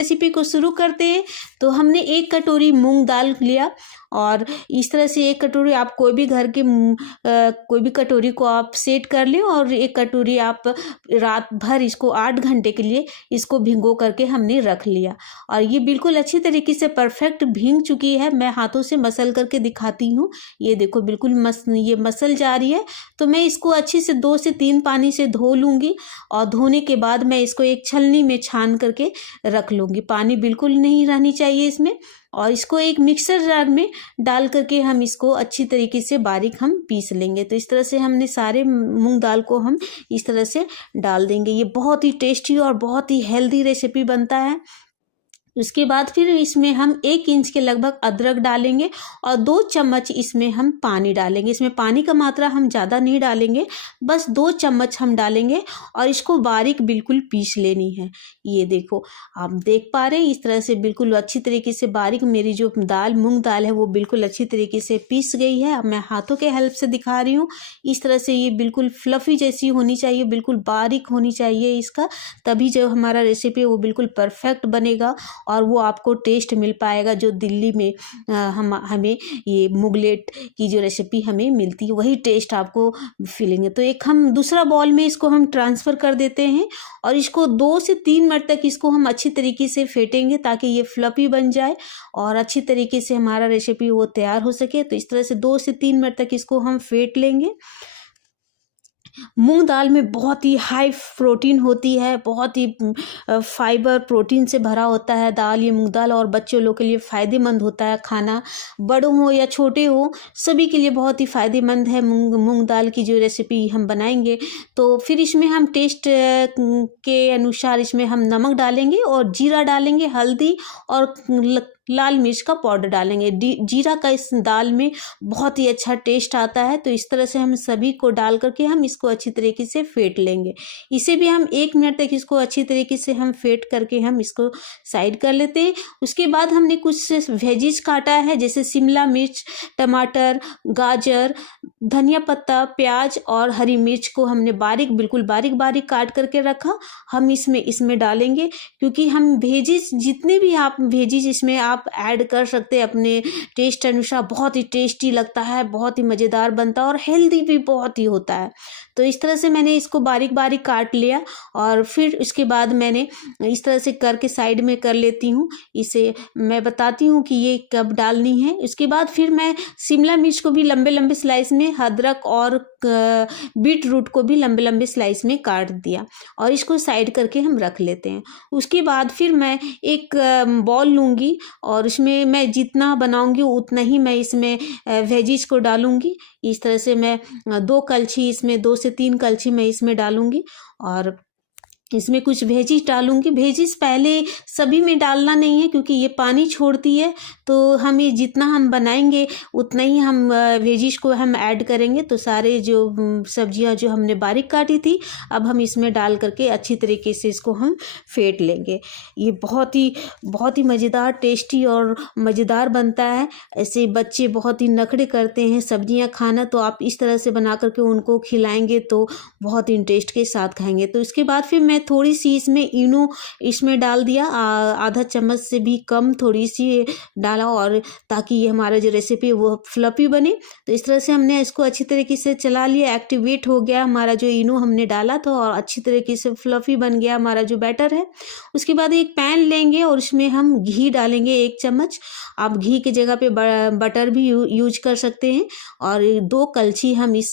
Recipe को शुरू करते हैं। तो हमने 1 कटोरी मूंग दाल लिया और इस तरह से 1 कटोरी आप कोई भी घर के कोई भी कटोरी को आप सेट कर लें और 1 कटोरी आप रात भर इसको 8 घंटे के लिए इसको भिगो करके हमने रख लिया और ये बिल्कुल अच्छी तरीके से परफेक्ट भीग चुकी है। मैं हाथों से मसल करके दिखाती हूँ। ये देखो बिल्कुल ये मसल जा रही है। तो मैं इसको अच्छे से 2 से 3 पानी से धो लूँगी और धोने के बाद मैं इसको एक छलनी में छान करके रख लूँगी। पानी बिल्कुल नहीं रहनी चाहिए इसमें। और इसको एक मिक्सर जार में डाल करके हम इसको अच्छी तरीके से बारीक हम पीस लेंगे। तो इस तरह से हमने सारे मूंग दाल को हम इस तरह से डाल देंगे। ये बहुत ही टेस्टी और बहुत ही हेल्दी रेसिपी बनता है। उसके बाद फिर इसमें हम 1 इंच के लगभग अदरक डालेंगे और 2 चम्मच इसमें हम पानी डालेंगे। इसमें पानी का मात्रा हम ज़्यादा नहीं डालेंगे, बस 2 चम्मच हम डालेंगे और इसको बारीक बिल्कुल पीस लेनी है। ये देखो आप देख पा रहे हैं इस तरह से बिल्कुल अच्छी तरीके से बारीक मेरी जो मूंग दाल है वो बिल्कुल अच्छी तरीके से पीस गई है। अब मैं हाथों के हेल्प से दिखा रही हूँ। इस तरह से ये बिल्कुल फ्लफ़ी जैसी होनी चाहिए, बिल्कुल बारीक होनी चाहिए इसका, तभी जो हमारा रेसिपी वो बिल्कुल परफेक्ट बनेगा और वो आपको टेस्ट मिल पाएगा जो दिल्ली में हमें ये मुगलेट की जो रेसिपी हमें मिलती है वही टेस्ट आपको मिलेंगे। तो एक हम दूसरा बॉल में इसको हम ट्रांसफ़र कर देते हैं और इसको 2 से 3 मिनट तक इसको हम अच्छी तरीके से फेंटेंगे ताकि ये फ्लफ़ी बन जाए और अच्छी तरीके से हमारा रेसिपी वो तैयार हो सके। तो इस तरह से 2 से 3 मिनट तक इसको हम फेंट लेंगे। मूंग दाल में बहुत ही हाई प्रोटीन होती है, बहुत ही फाइबर प्रोटीन से भरा होता है दाल, ये मूंग दाल, और बच्चों लोग के लिए फ़ायदेमंद होता है खाना। बड़ों हो या छोटे हो सभी के लिए बहुत ही फ़ायदेमंद है मूंग दाल की जो रेसिपी हम बनाएंगे। तो फिर इसमें हम टेस्ट के अनुसार इसमें हम नमक डालेंगे और जीरा डालेंगे, हल्दी और लाल मिर्च का पाउडर डालेंगे। जीरा का इस दाल में बहुत ही अच्छा टेस्ट आता है। तो इस तरह से हम सभी को डाल करके हम इसको अच्छी तरीके से फेंट लेंगे। इसे भी हम 1 मिनट तक इसको अच्छी तरीके से हम फेंट करके हम इसको साइड कर लेते हैं। उसके बाद हमने कुछ वेजिज काटा है जैसे शिमला मिर्च, टमाटर, गाजर, धनिया पत्ता, प्याज और हरी मिर्च को हमने बिल्कुल बारीक बारीक काट करके रखा। हम इसमें डालेंगे क्योंकि हम वेजिज जितने भी आप वेजिज इसमें आप ऐड कर सकते हैं अपने टेस्ट अनुसार। बहुत ही टेस्टी लगता है, बहुत ही मज़ेदार बनता है और हेल्दी भी बहुत ही होता है। तो इस तरह से मैंने इसको बारीक बारीक काट लिया और फिर उसके बाद मैंने इस तरह से करके साइड में कर लेती हूँ। इसे मैं बताती हूँ कि ये कब डालनी है। उसके बाद फिर मैं शिमला मिर्च को भी लंबे लंबे स्लाइस में, अदरक और बीट रूट को भी लंबे लंबे स्लाइस में काट दिया और इसको साइड करके हम रख लेते हैं। उसके बाद फिर मैं एक बॉल लूँगी और उसमें मैं जितना बनाऊँगी उतना ही मैं इसमें वेजिज को डालूँगी। इस तरह से मैं 2 कलछी इसमें 2 से 3 कलछी मैं इसमें डालूँगी और इसमें कुछ वेजिज डालूँगी। वेजिज पहले सभी में डालना नहीं है क्योंकि ये पानी छोड़ती है। तो हमें जितना हम बनाएंगे उतना ही हम वेजिज को हम ऐड करेंगे। तो सारे जो सब्जियां जो हमने बारीक काटी थी अब हम इसमें डाल करके अच्छी तरीके से इसको हम फेंट लेंगे। ये बहुत ही मज़ेदार, टेस्टी और मज़ेदार बनता है। ऐसे बच्चे बहुत ही नखरे करते हैं सब्जियां खाना, तो आप इस तरह से बना करके उनको खिलाएंगे तो बहुत ही इंटरेस्ट के साथ खाएंगे। तो इसके बाद फिर मैं थोड़ी सी इसमें इनो इसमें डाल दिया, आधा चम्मच से भी कम थोड़ी सी डाला, और ताकि ये हमारा जो रेसिपी है वो फ्लफी बने। तो इस तरह से हमने इसको अच्छी तरीके से चला लिया, एक्टिवेट हो गया हमारा जो इनो हमने डाला था और अच्छी तरीके से फ्लफी बन गया हमारा जो बैटर है। उसके बाद एक पैन लेंगे और उसमें हम घी डालेंगे 1 चम्मच। आप घी की जगह पे बटर भी यूज कर सकते हैं और 2 कलछी हम इस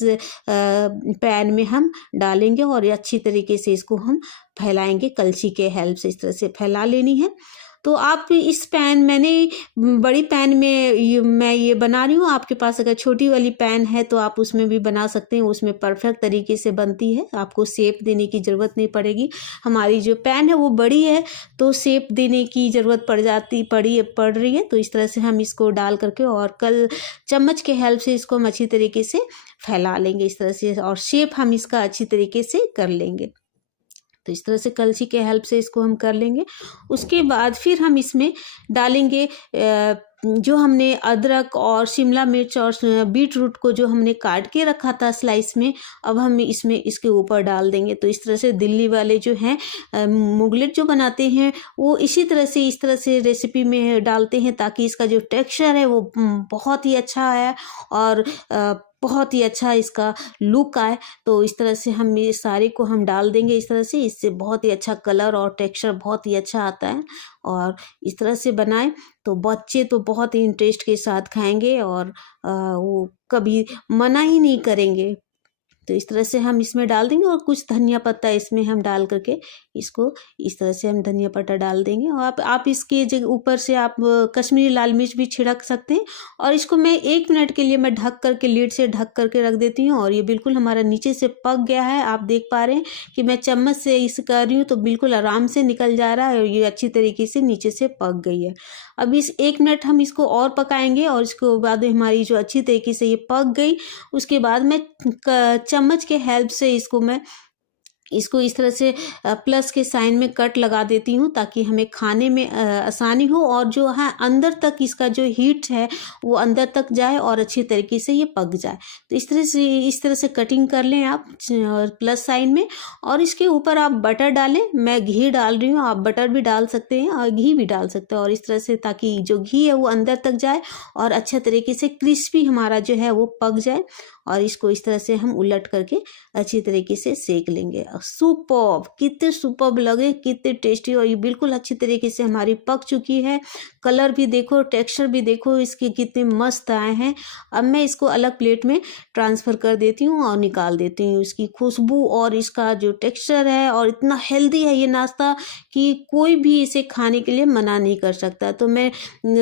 पैन में हम डालेंगे और अच्छी तरीके से इसको हम फैलाएंगे। कलछी के हेल्प से इस तरह से फैला लेनी है। तो आप इस पैन, मैंने बड़ी पैन में मैं ये बना रही हूँ। आपके पास अगर छोटी वाली पैन है तो आप उसमें भी बना सकते हैं, उसमें परफेक्ट तरीके से बनती है, आपको शेप देने की ज़रूरत नहीं पड़ेगी। हमारी जो पैन है वो बड़ी है तो शेप देने की ज़रूरत पड़ रही है। तो इस तरह से हम इसको डाल करके और चम्मच के हेल्प से इसको हम अच्छी तरीके से फैला लेंगे इस तरह से, और शेप हम इसका अच्छी तरीके से कर लेंगे। तो इस तरह से कलछी के हेल्प से इसको हम कर लेंगे। उसके बाद फिर हम इसमें डालेंगे जो हमने अदरक और शिमला मिर्च और बीट रूट को जो हमने काट के रखा था स्लाइस में, अब हम इसमें इसके ऊपर डाल देंगे। तो इस तरह से दिल्ली वाले जो हैं मुगलेट जो बनाते हैं वो इसी तरह से इस तरह से रेसिपी में डालते हैं ताकि इसका जो टेक्सचर है वो बहुत ही अच्छा है और बहुत ही अच्छा इसका लुक आए। तो इस तरह से हम ये सारे को हम डाल देंगे इस तरह से, इससे बहुत ही अच्छा कलर और टेक्सचर बहुत ही अच्छा आता है। और इस तरह से बनाएं तो बच्चे तो बहुत ही इंटरेस्ट के साथ खाएंगे और वो कभी मना ही नहीं करेंगे। तो इस तरह से हम इसमें डाल देंगे और कुछ धनिया पत्ता इसमें हम डाल करके इसको इस तरह से हम धनिया पत्ता डाल देंगे। और आप इसके जगह ऊपर से आप कश्मीरी लाल मिर्च भी छिड़क सकते हैं। और इसको मैं 1 मिनट के लिए मैं ढक करके लीड से ढक करके रख देती हूँ। और ये बिल्कुल हमारा नीचे से पक गया है। आप देख पा रहे हैं कि मैं चम्मच से इस कर रही हूँ तो बिल्कुल आराम से निकल जा रहा है और ये अच्छी तरीके से नीचे से पक गई है। अब इस 1 मिनट हम इसको और पकाएंगे और इसके बाद हमारी जो अच्छी तरीके से ये पक गई, उसके बाद मैं चम्मच के हेल्प से इसको इस तरह से प्लस के साइन में कट लगा देती हूँ ताकि हमें खाने में आसानी हो और जो है अंदर तक इसका जो हीट है वो अंदर तक जाए और अच्छी तरीके से ये पक जाए। तो इस तरह से कटिंग कर लें आप प्लस साइन में। और इसके ऊपर आप बटर डालें, मैं घी डाल रही हूँ, आप बटर भी डाल सकते हैं और घी भी डाल सकते हैं। और इस तरह से ताकि जो घी है वो अंदर तक जाए और अच्छा तरीके से क्रिस्पी हमारा जो है वो पक जाए। और इसको इस तरह से हम उलट करके अच्छी तरीके से सेक लेंगे। सुपर्ब, कितने सुपर्ब लगे, कितने टेस्टी। और ये बिल्कुल अच्छी तरीके से हमारी पक चुकी है। कलर भी देखो, टेक्सचर भी देखो इसके कितने मस्त आए हैं। अब मैं इसको अलग प्लेट में ट्रांसफ़र कर देती हूँ और निकाल देती हूँ। इसकी खुशबू और इसका जो टेक्सचर है और इतना हेल्दी है ये नाश्ता कि कोई भी इसे खाने के लिए मना नहीं कर सकता। तो मैं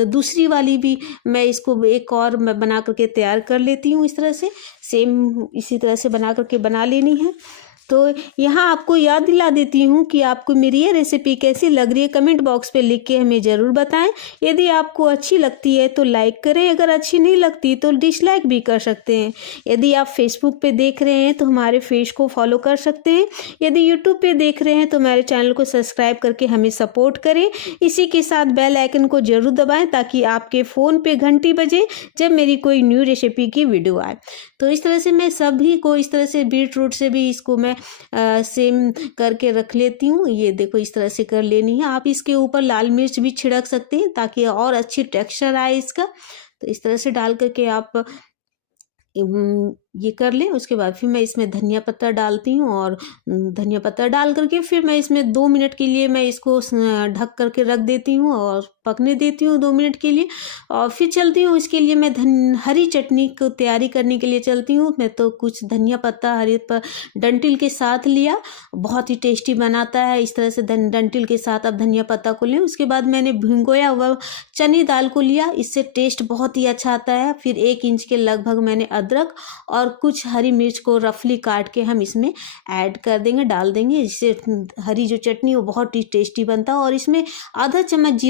दूसरी वाली भी मैं इसको एक और मैं बना करके तैयार कर लेती हूँ। इस तरह से सेम इसी तरह से बना करके बना लेनी है। तो यहाँ आपको याद दिला देती हूँ कि आपको मेरी ये रेसिपी कैसी लग रही है, कमेंट बॉक्स पे लिख के हमें ज़रूर बताएं। यदि आपको अच्छी लगती है तो लाइक करें, अगर अच्छी नहीं लगती तो डिसलाइक भी कर सकते हैं। यदि आप फेसबुक पे देख रहे हैं तो हमारे पेज को फॉलो कर सकते हैं। यदि यूट्यूब पे देख रहे हैं तो हमारे चैनल को सब्सक्राइब करके हमें सपोर्ट करें। इसी के साथ बेल आइकन को ज़रूर दबाएँ ताकि आपके फ़ोन पे घंटी बजे जब मेरी कोई न्यू रेसिपी की वीडियो आए। तो इस तरह से मैं सभी को इस तरह से बीट रूट से भी इसको मैं सेम करके रख लेती हूँ। ये देखो इस तरह से कर लेनी है। आप इसके ऊपर लाल मिर्च भी छिड़क सकते हैं ताकि और अच्छी टेक्सचर आए इसका। तो इस तरह से डाल करके आप ये कर लें। उसके बाद फिर मैं इसमें धनिया पत्ता डालती हूँ और धनिया पत्ता डाल करके फिर मैं इसमें 2 मिनट के लिए मैं इसको ढक करके रख देती हूँ और पकने देती हूँ 2 मिनट के लिए। और फिर चलती हूँ इसके लिए मैं हरी चटनी को तैयारी करने के लिए चलती हूँ। मैं तो कुछ धनिया पत्ता हरी डंठल के साथ लिया, बहुत ही टेस्टी बनाता है। इस तरह से डंठल के साथ आप धनिया पत्ता को लें। उसके बाद मैंने भिगोया हुआ चने दाल को लिया, इससे टेस्ट बहुत ही अच्छा आता है। फिर 1 इंच के लगभग मैंने अदरक और कुछ हरी मिर्च को रफली काट के हम इसमें ऐड कर देंगे, डाल देंगे। इससे हरी जो चटनी वो बहुत ही टेस्टी बनता है। और इसमें आधा चम्मच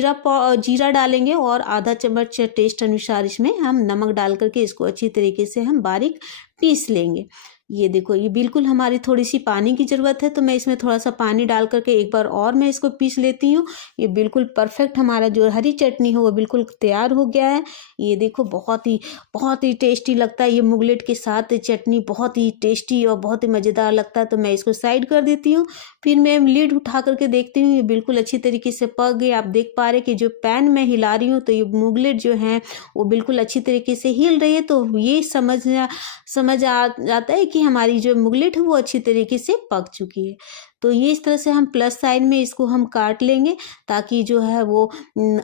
जीरा डालेंगे और आधा चम्मच टेस्ट अनुसार इसमें हम नमक डाल करके इसको अच्छी तरीके से हम बारीक पीस लेंगे। ये देखो ये बिल्कुल हमारी थोड़ी सी पानी की ज़रूरत है तो मैं इसमें थोड़ा सा पानी डाल करके एक बार और मैं इसको पीस लेती हूँ। ये बिल्कुल परफेक्ट हमारा जो हरी चटनी है वो बिल्कुल तैयार हो गया है। ये देखो बहुत ही टेस्टी लगता है। ये मुगलेट के साथ चटनी बहुत ही टेस्टी और बहुत ही मज़ेदार लगता है। तो मैं इसको साइड कर देती हूँ। फिर मैं लीड उठा करके देखती हूँ, ये बिल्कुल अच्छी तरीके से पक गई। आप देख पा रहे कि जो पैन में हिला रही हूँ तो ये मुगलेट जो है वो बिल्कुल अच्छी तरीके से हिल रही है। तो ये समझ आ जाता है कि हमारी जो मुगलेट है वो अच्छी तरीके से पक चुकी है। तो ये इस तरह से हम प्लस साइन में इसको हम काट लेंगे ताकि जो है वो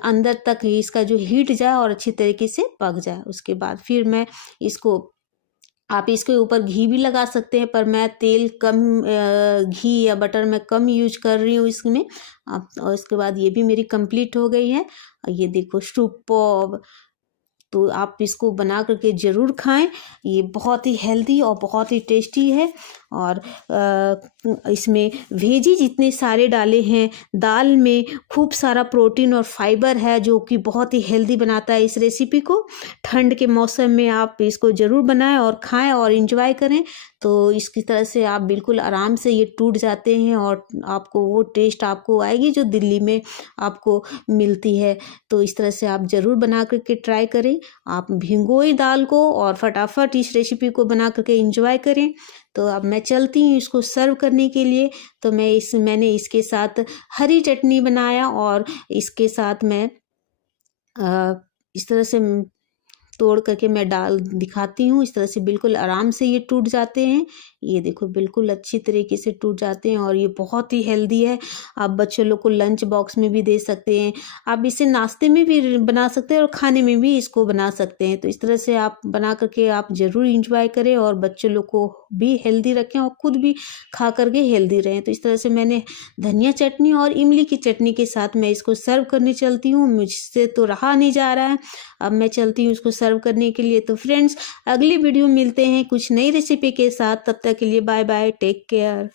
अंदर तक इसका जो हीट जाए और अच्छी तरीके से पक जाए। उसके बाद फिर मैं इसको आप इसके ऊपर घी भी लगा सकते हैं, पर मैं तेल कम घी या बटर मैं कम यूज कर रही हूँ इसमें। और इसके बाद ये भी मेरी कंप्लीट हो गई है। ये देखो सुपर्ब। तो आप इसको बना करके ज़रूर खाएं। ये बहुत ही हेल्दी और बहुत ही टेस्टी है। और इसमें वेजी जितने सारे डाले हैं, दाल में खूब सारा प्रोटीन और फाइबर है जो कि बहुत ही हेल्दी बनाता है इस रेसिपी को। ठंड के मौसम में आप इसको ज़रूर बनाएं और खाएं और एंजॉय करें। तो इसकी तरह से आप बिल्कुल आराम से ये टूट जाते हैं और आपको वो टेस्ट आपको आएगी जो दिल्ली में आपको मिलती है। तो इस तरह से आप ज़रूर बना कर के ट्राई करें। आप भिगोएं दाल को और फटाफट इस रेसिपी को बना कर के एंजॉय करें। तो अब मैं चलती हूँ इसको सर्व करने के लिए। तो मैंने इसके साथ हरी चटनी बनाया और इसके साथ मैं इस तरह से तोड़ करके मैं डाल दिखाती हूँ। इस तरह से बिल्कुल आराम से ये टूट जाते हैं। ये देखो बिल्कुल अच्छी तरीके से टूट जाते हैं और ये बहुत ही हेल्दी है। आप बच्चों लोग को लंच बॉक्स में भी दे सकते हैं। आप इसे नाश्ते में भी बना सकते हैं और खाने में भी इसको बना सकते हैं। तो इस तरह से आप बना करके आप ज़रूर इंजॉय करें और बच्चों लोग को भी हेल्दी रखें और खुद भी खा करके हेल्दी रहें। तो इस तरह से मैंने धनिया चटनी और इमली की चटनी के साथ मैं इसको सर्व करने चलती हूँ। मुझसे तो रहा नहीं जा रहा है, अब मैं चलती हूँ इसको सर्व करने के लिए। तो फ्रेंड्स, अगली वीडियो मिलते हैं कुछ नई रेसिपी के साथ। तब तक के लिए बाय बाय, टेक केयर।